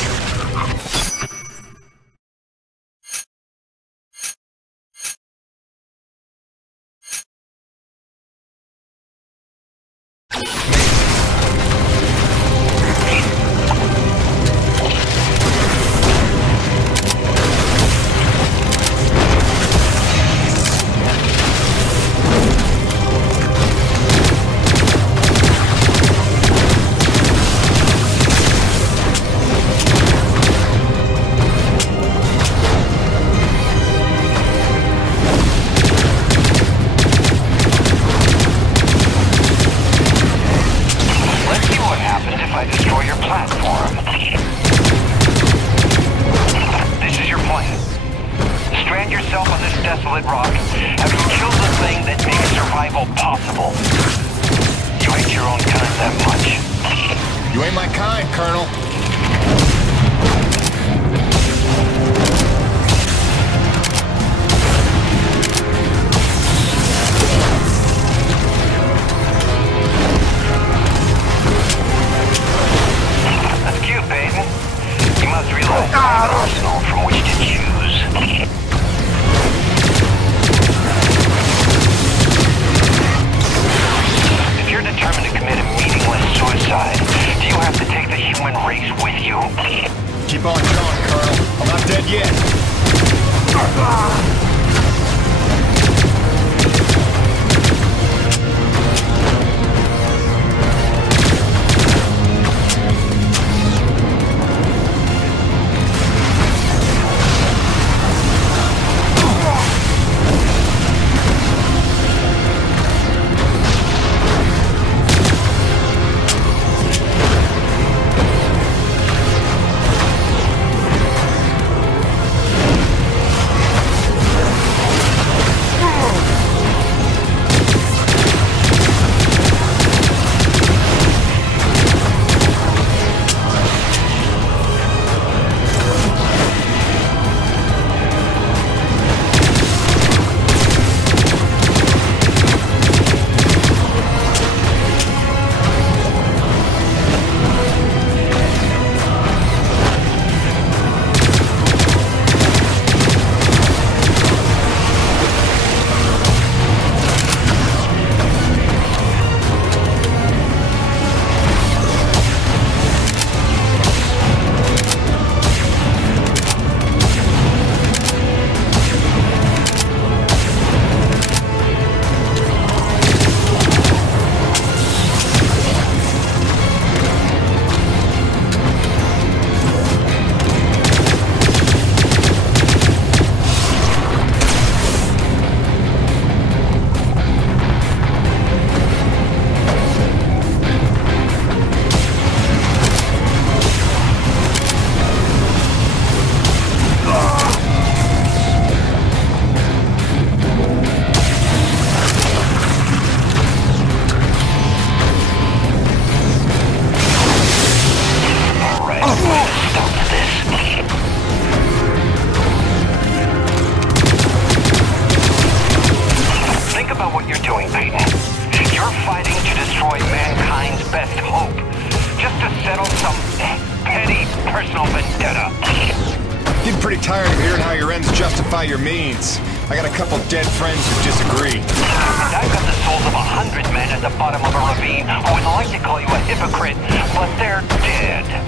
Your means. I got a couple dead friends who disagree. And I've got the souls of 100 men at the bottom of a ravine who would like to call you a hypocrite, but they're dead.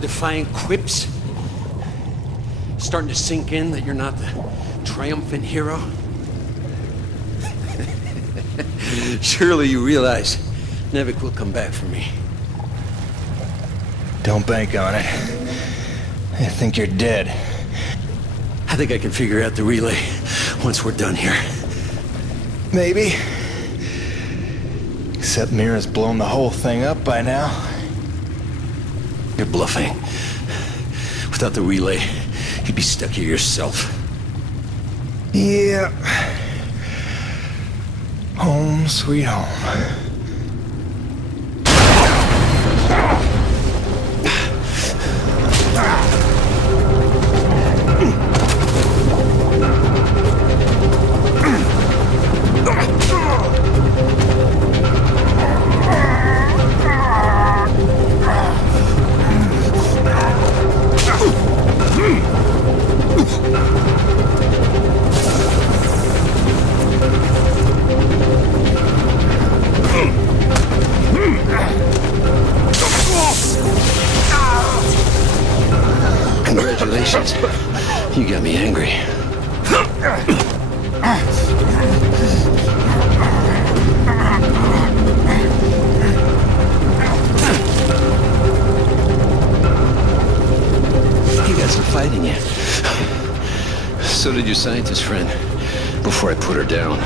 hero-defying quips? Starting to sink in that you're not the triumphant hero? Surely you realize Nevik will come back for me. Don't bank on it. I think you're dead. I think I can figure out the relay once we're done here. Maybe. Except Mira's blown the whole thing up by now. You're bluffing. Without the relay, you'd be stuck here yourself. Yeah. Home sweet home. Congratulations. You got me angry. You got some fight in you. So did your scientist friend, before I put her down.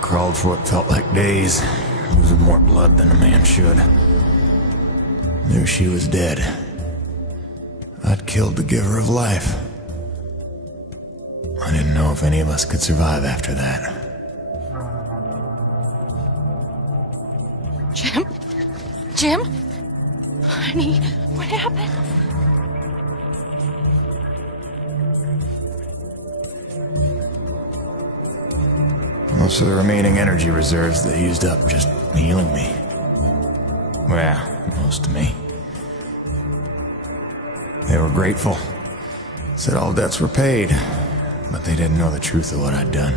Crawled for what felt like days, losing more blood than a man should. Knew she was dead. I'd killed the giver of life. I didn't know if any of us could survive after that. Jim? Jim? Honey, what happened? Most of the remaining energy reserves they used up just healing me. Well, most of me. They were grateful. Said all debts were paid, but they didn't know the truth of what I'd done.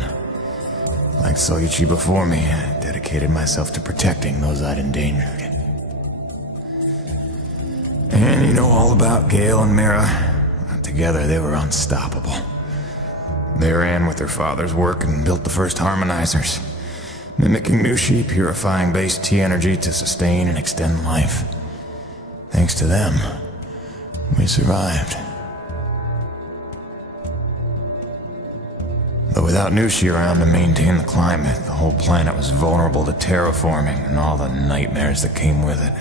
Like Soichi before me, I dedicated myself to protecting those I'd endangered. And you know all about Gale and Mira. Together they were unstoppable. They ran with their father's work and built the first harmonizers, mimicking Nushi, purifying base T energy to sustain and extend life. Thanks to them, we survived. But without Nushi around to maintain the climate, the whole planet was vulnerable to terraforming and all the nightmares that came with it.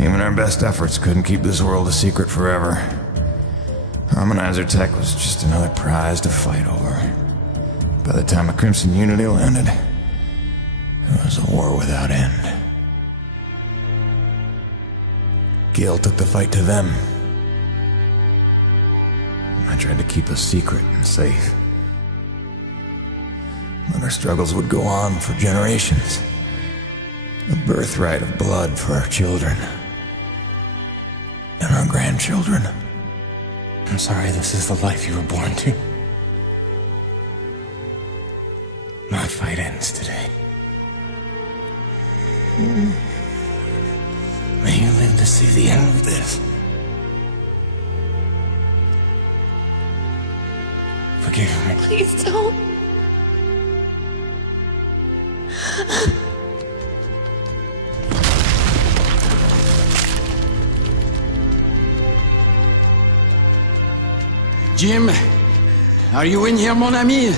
Even our best efforts couldn't keep this world a secret forever. Harmonizer tech was just another prize to fight over. By the time the Crimson Unity landed, it was a war without end. Gale took the fight to them. I tried to keep us secret and safe. But our struggles would go on for generations. A birthright of blood for our children. And our grandchildren. I'm sorry this is the life you were born to. My fight ends today. May you live to see the end of this. forgive me. Please don't. Jim, are you in here, mon ami?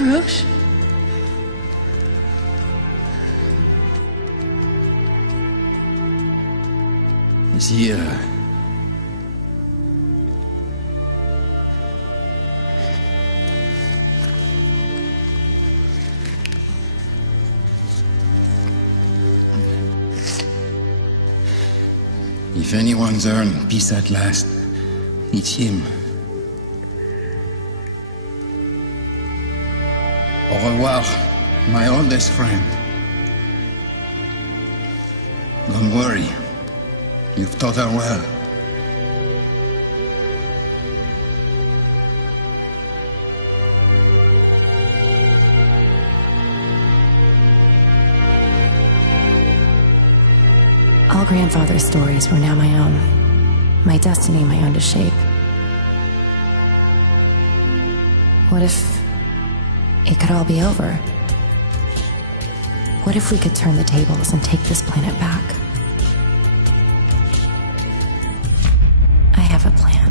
Roche? Is he, If anyone's earned peace at last, it's him. Au revoir, my oldest friend. Don't worry. You've taught her well. All grandfather's stories were now my own. My destiny my own to shape. What if it could all be over? What if we could turn the tables and take this planet back? I have a plan.